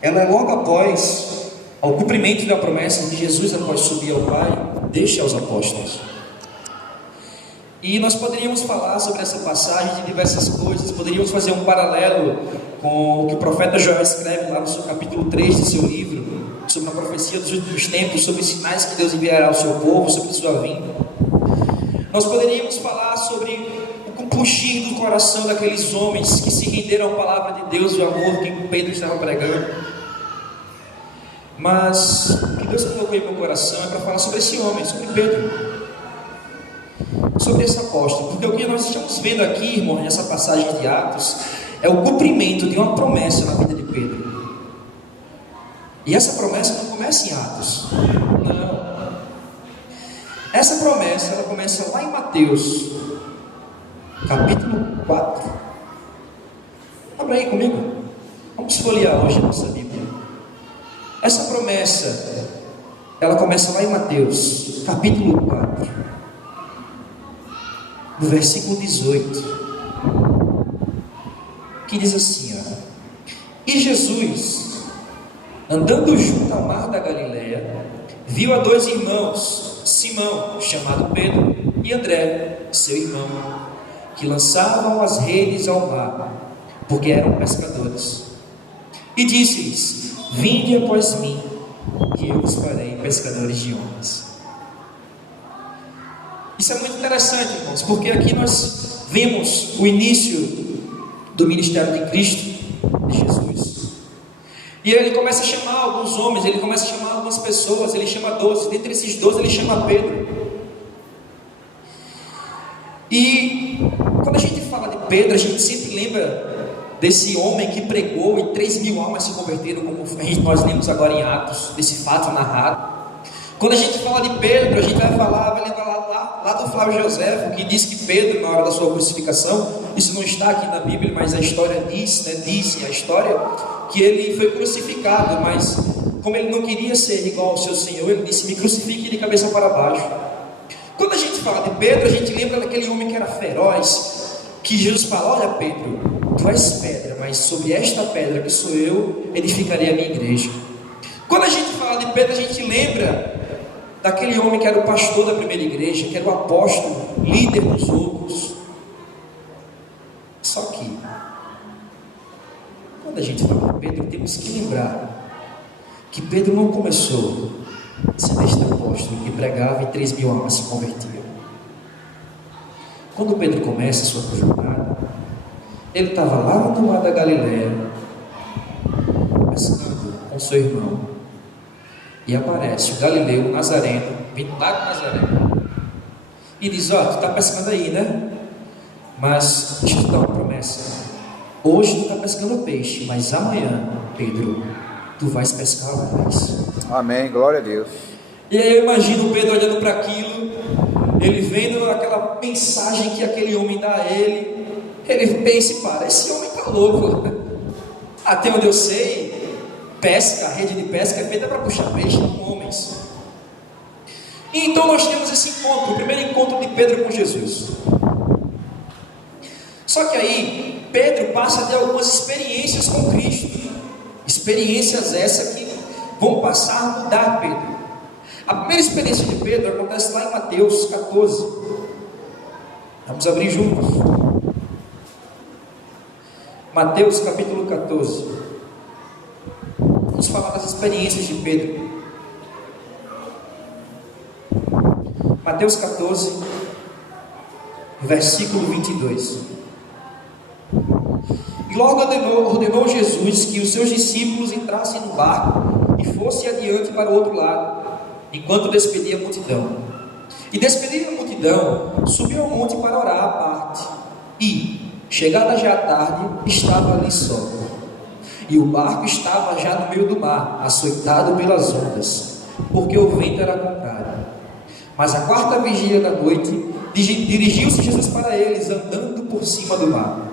ela é logo após ao cumprimento da promessa de Jesus após subir ao Pai, deixa aos apóstolos. E nós poderíamos falar sobre essa passagem de diversas coisas, poderíamos fazer um paralelo com o que o profeta Joel escreve lá no seu capítulo 3 de seu livro, sobre a profecia dos últimos tempos, sobre os sinais que Deus enviará ao seu povo, sobre sua vinda. Nós poderíamos falar sobre o compuxir do coração daqueles homens que se renderam à palavra de Deus e o amor que Pedro estava pregando. Mas o que Deus colocou em meu coração é para falar sobre esse homem, sobre Pedro, sobre esse apóstolo, porque o que nós estamos vendo aqui, irmão, nessa passagem de Atos, é o cumprimento de uma promessa na vida de Pedro. E essa promessa não começa em Atos, não. Essa promessa, ela começa lá em Mateus, capítulo 4. Abra aí comigo, vamos folhear hoje a nossa Bíblia. Essa promessa, ela começa lá em Mateus, capítulo 4. No versículo 18, que diz assim, ó: E Jesus, andando junto ao mar da Galileia, viu a dois irmãos, Simão, chamado Pedro, e André, seu irmão, que lançavam as redes ao mar, porque eram pescadores. E disse-lhes: Vinde após mim, que eu vos farei pescadores de homens. Isso é muito interessante, irmãos, porque aqui nós vemos o início do ministério de Cristo, de Jesus. E ele começa a chamar alguns homens, ele começa a chamar algumas pessoas, ele chama 12, dentre esses 12 ele chama Pedro. E quando a gente fala de Pedro, a gente sempre lembra desse homem que pregou e 3.000 almas se converteram, como nós lemos agora em Atos, desse fato narrado. Quando a gente fala de Pedro, a gente vai lembrar lá do Flávio José, que diz que Pedro, na hora da sua crucificação, isso não está aqui na Bíblia, mas a história diz a história, que ele foi crucificado, mas como ele não queria ser igual ao seu Senhor, ele disse: Me crucifique de cabeça para baixo. Quando a gente fala de Pedro, a gente lembra daquele homem que era feroz, que Jesus fala: Olha, Pedro, tu és pedra, mas sobre esta pedra que sou eu, edificarei a minha igreja. Quando a gente fala de Pedro, a gente lembra daquele homem que era o pastor da primeira igreja, que era o apóstolo, líder dos outros. Só que, quando a gente fala de Pedro, temos que lembrar que Pedro não começou sendo este apóstolo que pregava e 3.000 almas se convertiam. Quando Pedro começa a sua jornada, ele estava lá no mar da Galileia, pescando com seu irmão. E aparece o Galileu, o Nazareno, vindo lá de Nazaré, e diz: Ó, tu está pescando aí, né? Mas deixa eu te dar uma promessa. Hoje tu está pescando peixe, mas amanhã, Pedro, tu vais pescar mais. Amém, glória a Deus. E aí eu imagino o Pedro olhando para aquilo, ele vendo aquela mensagem que aquele homem dá a ele, ele pensa e para: esse homem está louco. Até onde eu sei, pesca, a rede de pesca é feita para puxar peixe, não com homens. E então nós temos esse encontro, o primeiro encontro de Pedro com Jesus. Só que aí Pedro passa a ter algumas experiências com Cristo, experiências essas que vão passar a mudar Pedro. A primeira experiência de Pedro acontece lá em Mateus 14. Vamos abrir juntos. Mateus capítulo 14. Vamos falar das experiências de Pedro. Mateus 14, versículo 22. E logo ordenou Jesus que os seus discípulos entrassem no barco e fossem adiante para o outro lado, enquanto despedia a multidão. E despedindo a multidão, subiu ao monte para orar à parte. E, chegada já a tarde, estava ali só. E o barco estava já no meio do mar, açoitado pelas ondas, porque o vento era contrário. Mas à quarta vigília da noite, dirigiu-se Jesus para eles, andando por cima do mar.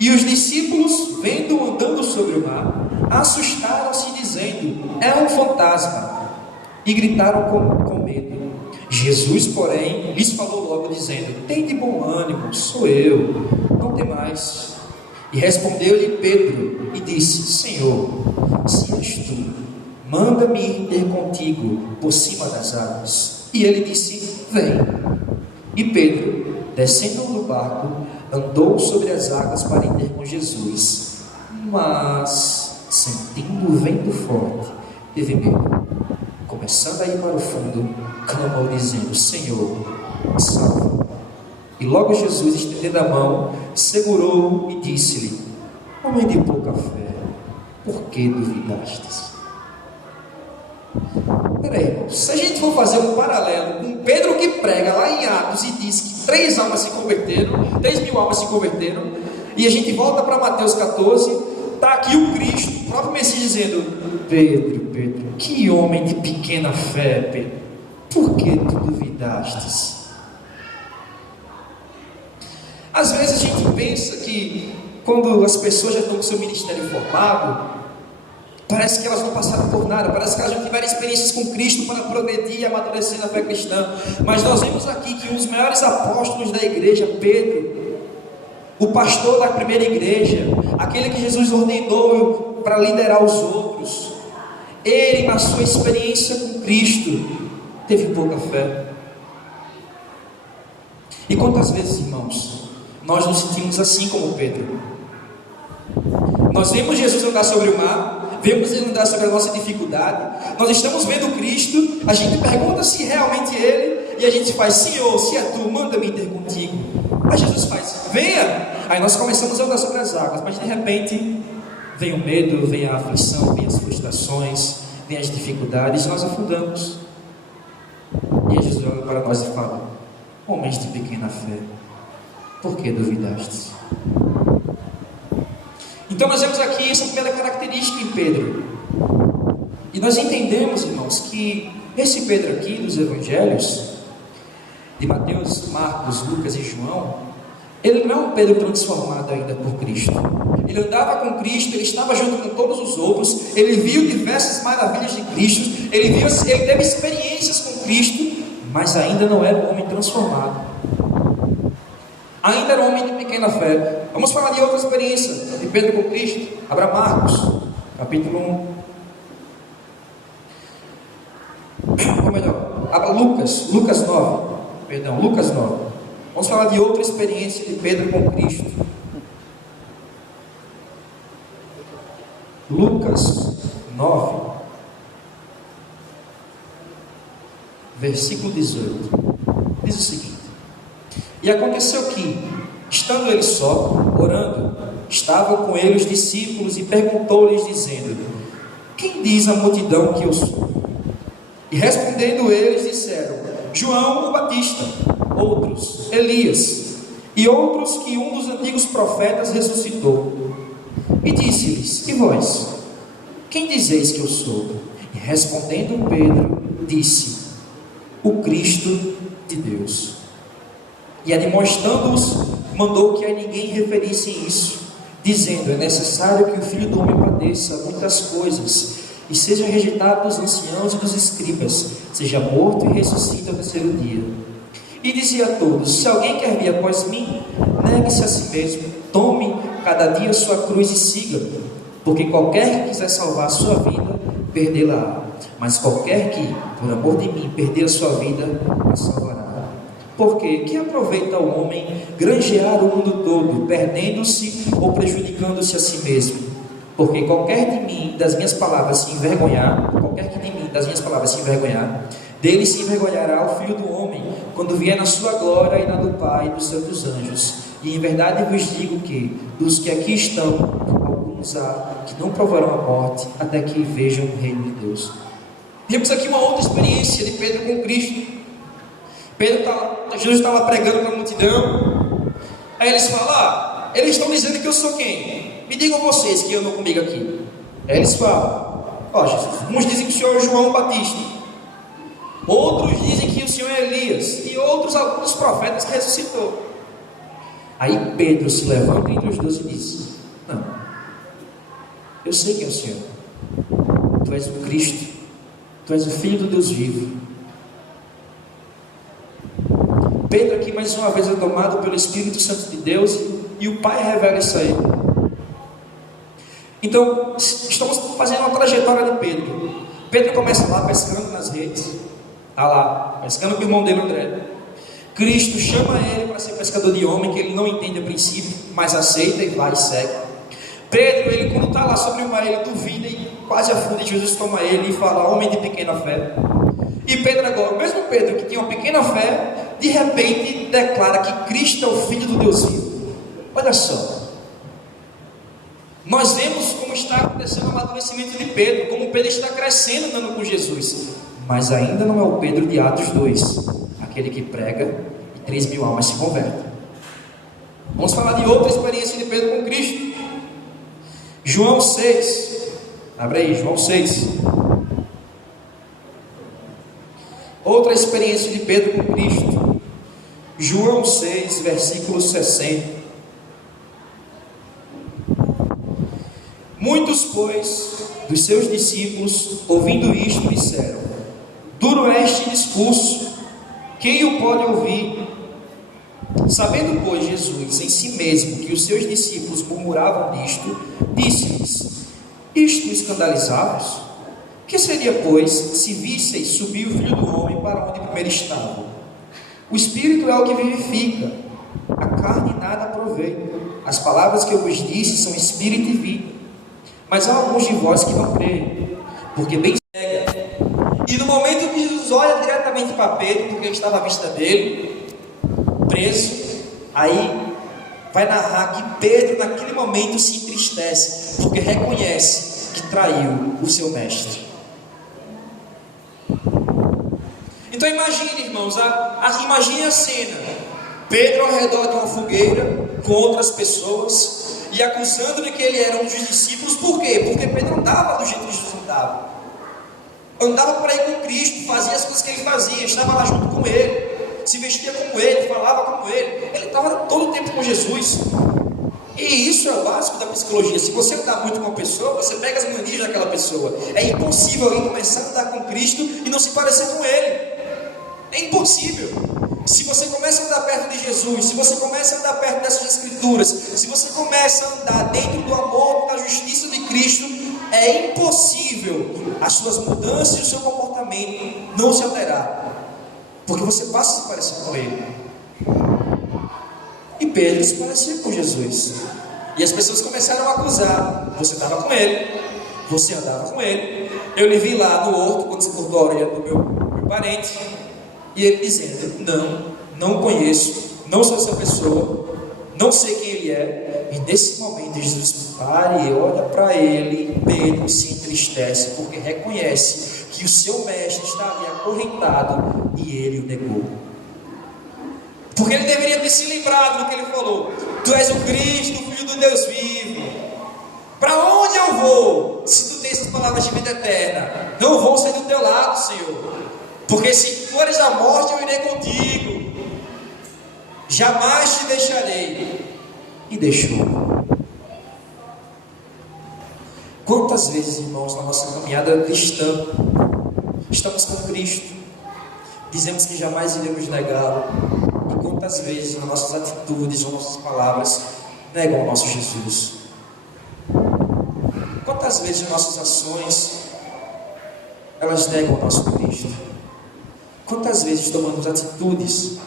E os discípulos, vendo-o andando sobre o mar, assustaram-se, dizendo: é um fantasma, e gritaram com medo. Jesus, porém, lhes falou logo, dizendo: tende bom ânimo, sou eu, não temais. E respondeu-lhe Pedro e disse: Senhor, se és tu, manda-me ir ter contigo por cima das águas. E ele disse: Vem. E Pedro, descendo do barco, andou sobre as águas para ir ter com Jesus. Mas, sentindo o vento forte, teve medo. Começando a ir para o fundo, clamou dizendo: Senhor, salva. E logo Jesus, estendendo a mão, segurou e disse-lhe: Homem de pouca fé, por que duvidastes? Peraí, irmãos, se a gente for fazer um paralelo com Pedro que prega lá em Atos e diz que 3 almas se converteram, 3.000 almas se converteram, e a gente volta para Mateus 14, está aqui o Cristo, o próprio Messias dizendo: Pedro, que homem de pequena fé, Pedro, por que tu duvidastes? Às vezes a gente pensa que quando as pessoas já estão com seu ministério formado, parece que elas não passaram por nada, parece que elas já tiveram experiências com Cristo para progredir e amadurecer na fé cristã. Mas nós vemos aqui que um dos maiores apóstolos da igreja, Pedro, o pastor da primeira igreja, aquele que Jesus ordenou para liderar os outros, ele, na sua experiência com Cristo, teve pouca fé. E quantas vezes, irmãos, nós nos sentimos assim como Pedro? Nós vemos Jesus andar sobre o mar, vemos ele andar sobre a nossa dificuldade, nós estamos vendo Cristo, a gente pergunta se realmente é Ele, e a gente faz: Senhor, se é Tu, manda-me ter contigo. Aí Jesus faz: venha. Aí nós começamos a andar sobre as águas, mas de repente vem o medo, vem a aflição, vem as frustrações, vem as dificuldades, e nós afundamos. E aí Jesus olha para nós e fala: homens de pequena fé, por que duvidastes? Então nós vemos aqui essa primeira característica em Pedro. E nós entendemos, irmãos, que esse Pedro aqui dos evangelhos, de Mateus, Marcos, Lucas e João, ele não é um Pedro transformado ainda por Cristo. Ele andava com Cristo, ele estava junto com todos os outros, ele viu diversas maravilhas de Cristo, ele teve experiências com Cristo, mas ainda não era um homem transformado. Ainda era um homem de pequena fé. Vamos falar de outra experiência de Pedro com Cristo. Abra Marcos, capítulo 1. Ou melhor, abra Lucas 9. Lucas 9. Vamos falar de outra experiência de Pedro com Cristo. Lucas 9, versículo 18. Diz o seguinte: E aconteceu que, estando ele só, orando, estavam com ele os discípulos e perguntou-lhes, dizendo: Quem diz a multidão que eu sou? E respondendo eles, disseram: João o Batista, outros, Elias, e outros que um dos antigos profetas ressuscitou. E disse-lhes: E vós, quem dizeis que eu sou? E respondendo Pedro, disse: O Cristo de Deus. E admoestando-os, mandou que a ninguém referissem isso, dizendo: É necessário que o Filho do Homem padeça muitas coisas, e seja rejeitado dos anciãos e dos escribas, seja morto e ressuscite ao terceiro dia. E dizia a todos: Se alguém quer vir após mim, negue-se a si mesmo, tome cada dia sua cruz e siga-me. Porque qualquer que quiser salvar a sua vida, perdê-la-á. Mas qualquer que, por amor de mim, perder a sua vida, a salvará. Porque que aproveita o homem granjear o mundo todo, perdendo-se ou prejudicando-se a si mesmo? Porque qualquer que de mim, das minhas palavras, se envergonhar, dele se envergonhará o Filho do Homem, quando vier na sua glória e na do Pai e dos santos anjos. E em verdade vos digo que, dos que aqui estão, alguns há que não provarão a morte, até que vejam o reino de Deus. Temos aqui uma outra experiência de Pedro com Cristo. Jesus estava pregando para a multidão. Aí eles falam: eles estão dizendo que eu sou quem? Me digam vocês que andam comigo aqui. Aí eles falam: Jesus, uns dizem que o Senhor é João Batista, outros dizem que o Senhor é Elias, e outros, alguns profetas que ressuscitou. Aí Pedro se levanta entre os dois e diz: Não, eu sei quem é o Senhor. Tu és o Cristo, tu és o Filho do Deus vivo. Pedro aqui mais uma vez é tomado pelo Espírito Santo de Deus, e o Pai revela isso a ele. Então, estamos fazendo uma trajetória de Pedro. Pedro começa lá pescando nas redes, está lá, pescando com o irmão dele, André. Cristo chama ele para ser pescador de homem, que ele não entende a princípio, mas aceita e vai e segue. Pedro, ele quando está lá sobre o mar, ele duvida e quase afunda, e Jesus toma ele e fala: homem de pequena fé. E Pedro agora, o mesmo Pedro que tinha uma pequena fé, de repente declara que Cristo é o Filho do Deus vivo. Olha só, nós vemos como está acontecendo o amadurecimento de Pedro, como Pedro está crescendo andando com Jesus, mas ainda não é o Pedro de Atos 2, aquele que prega e 3.000 almas se convertem. Vamos falar de outra experiência de Pedro com Cristo. João 6, abre aí, João 6. Outra experiência de Pedro com Cristo. João 6, versículo 60. Muitos, pois, dos seus discípulos, ouvindo isto, disseram: duro é este discurso, quem o pode ouvir? Sabendo, pois, Jesus em si mesmo que os seus discípulos murmuravam disto, disse-lhes: isto escandalizavos? Que seria, pois, se visseis subir o Filho do Homem para onde primeiro estava? O Espírito é o que vivifica, a carne nada aproveita. As palavras que eu vos disse são Espírito e vida. Mas há alguns de vós que não creem, porque bem cega. E no momento que Jesus olha diretamente para Pedro, porque estava à vista dele, preso, aí vai narrar que Pedro naquele momento se entristece, porque reconhece que traiu o seu mestre. Então imagine, irmãos, imagine a cena: Pedro ao redor de uma fogueira com outras pessoas, e acusando de que ele era um dos discípulos. Por quê? Porque Pedro andava do jeito que Jesus andava por aí com Cristo, fazia as coisas que ele fazia, estava lá junto com ele, se vestia como ele, falava como ele estava todo o tempo com Jesus. E isso é o básico da psicologia. Se você andar muito com uma pessoa, você pega as manias daquela pessoa. É impossível alguém começar a andar com Cristo e não se parecer com ele. É impossível. Se você começa a andar perto de Jesus, se você começa a andar perto dessas escrituras, se você começa a andar dentro do amor, da justiça de Cristo, é impossível as suas mudanças e o seu comportamento não se alterar, porque você passa a se parecer com ele. E Pedro se parecia com Jesus, e as pessoas começaram a acusar: você estava com ele, você andava com ele, eu lhe vi lá no horto quando você cortou a orelha do meu parente. E ele dizendo: não conheço, não sou essa pessoa, não sei quem ele é. E nesse momento Jesus para e olha para ele. Pedro se entristece, porque reconhece que o seu mestre está ali acorrentado e ele o negou. Porque ele deveria ter se lembrado do que ele falou: tu és o Cristo, o Filho do Deus vivo. Para onde eu vou, se tu tens as palavras de vida eterna? Não vou sair do teu lado, Senhor, porque se fores a morte, eu irei contigo, jamais te deixarei. E deixou. Quantas vezes, irmãos, na nossa caminhada cristã, estamos com Cristo, dizemos que jamais iremos negá-lo, e quantas vezes nas nossas atitudes ou nossas palavras negam o nosso Jesus? Quantas vezes as nossas ações elas negam o nosso Cristo? Quantas vezes tomamos atitudes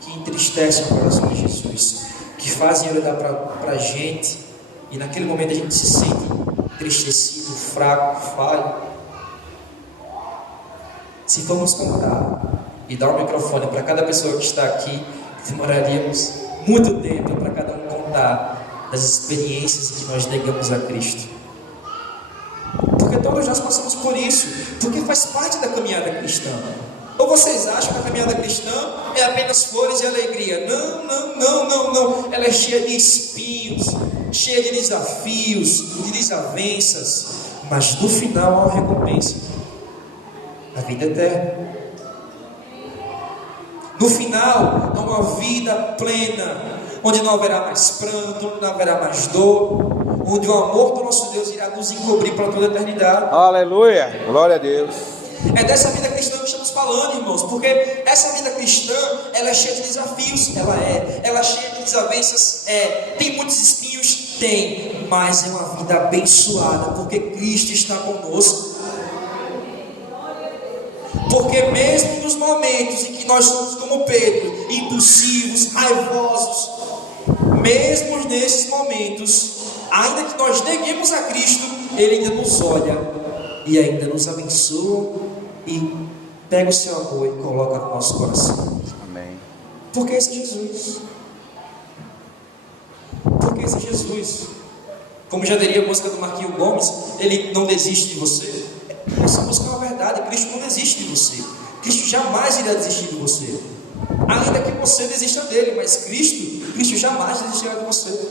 que entristecem o coração de Jesus, que fazem ele olhar para a gente, e naquele momento a gente se sente entristecido, fraco, falho? Se formos contar e dar o microfone para cada pessoa que está aqui, demoraríamos muito tempo para cada um contar das experiências que nós negamos a Cristo. Porque todos nós passamos por isso, porque faz parte da caminhada cristã. Ou vocês acham que a caminhada cristã é apenas flores e alegria? Não. Ela é cheia de espinhos, cheia de desafios, de desavenças, mas no final há uma recompensa: a vida eterna. No final há uma vida plena, onde não haverá mais pranto, onde não haverá mais dor, onde o amor do nosso Deus irá nos encobrir para toda a eternidade. Aleluia, glória a Deus. É dessa vida cristã que estamos falando, irmãos, porque essa vida cristã, ela é cheia de desafios, ela é cheia de desavenças, tem muitos espinhos, tem, mas é uma vida abençoada, porque Cristo está conosco. Porque mesmo nos momentos em que nós somos como Pedro, impulsivos, raivosos, mesmo nesses momentos, ainda que nós neguemos a Cristo, Ele ainda nos olha e ainda nos abençoa e pega o seu amor e coloca no nosso coração. Amém. Porque esse é Jesus. Porque esse é Jesus. Como já diria a música do Marquinhos Gomes, Ele não desiste de você. Essa música é uma verdade. Cristo não desiste de você. Cristo jamais irá desistir de você. Ainda que você desista dele, mas Cristo jamais desistirá de você.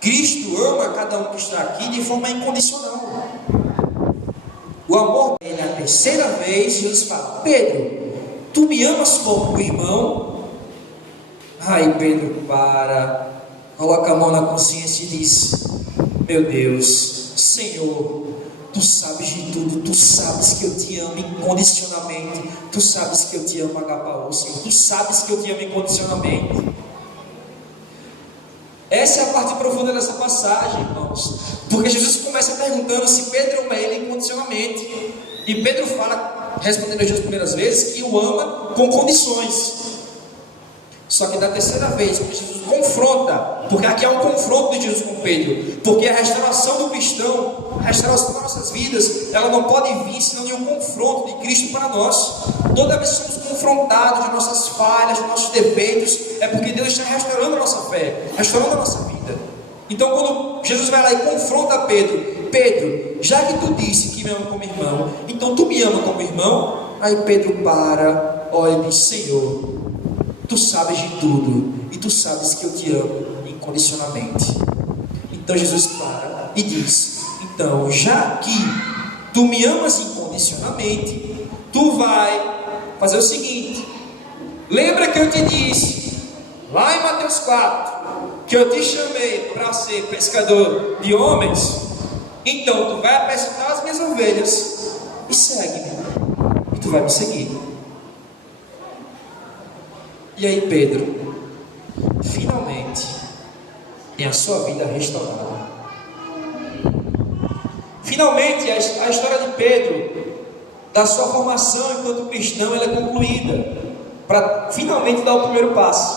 Cristo ama cada um que está aqui de forma incondicional. O amor dele, na terceira vez, Jesus fala: Pedro, tu me amas como um irmão? Ai, Pedro, coloca a mão na consciência e diz: meu Deus, Senhor, tu sabes de tudo, tu sabes que eu te amo incondicionalmente, tu sabes que eu te amo agapaô, Senhor, tu sabes que eu te amo incondicionalmente. Essa é a parte profunda dessa passagem, irmãos, porque Jesus começa perguntando se Pedro ama ele incondicionalmente, e Pedro fala, respondendo as duas primeiras vezes, que o ama com condições. Só que da terceira vez, quando Jesus confronta, porque aqui é um confronto de Jesus com Pedro, porque a restauração do cristão, a restauração das nossas vidas, ela não pode vir senão de um confronto de Cristo para nós. Toda vez que somos confrontados de nossas falhas, de nossos defeitos, é porque Deus está restaurando a nossa fé, restaurando a nossa vida. Então quando Jesus vai lá e confronta Pedro: Pedro, já que tu disse que me ama como irmão, então tu me ama como irmão? Aí Pedro olha e diz: Senhor, tu sabes de tudo, e tu sabes que eu te amo incondicionalmente. Então Jesus para e diz: então, já que tu me amas incondicionalmente, tu vai fazer o seguinte: lembra que eu te disse, lá em Mateus 4, que eu te chamei para ser pescador de homens? Então, tu vai apresentar as minhas ovelhas e segue-me, e tu vai me seguir. E aí Pedro, finalmente, tem a sua vida restaurada. Finalmente, a história de Pedro, da sua formação enquanto cristão, ela é concluída, para finalmente dar o primeiro passo.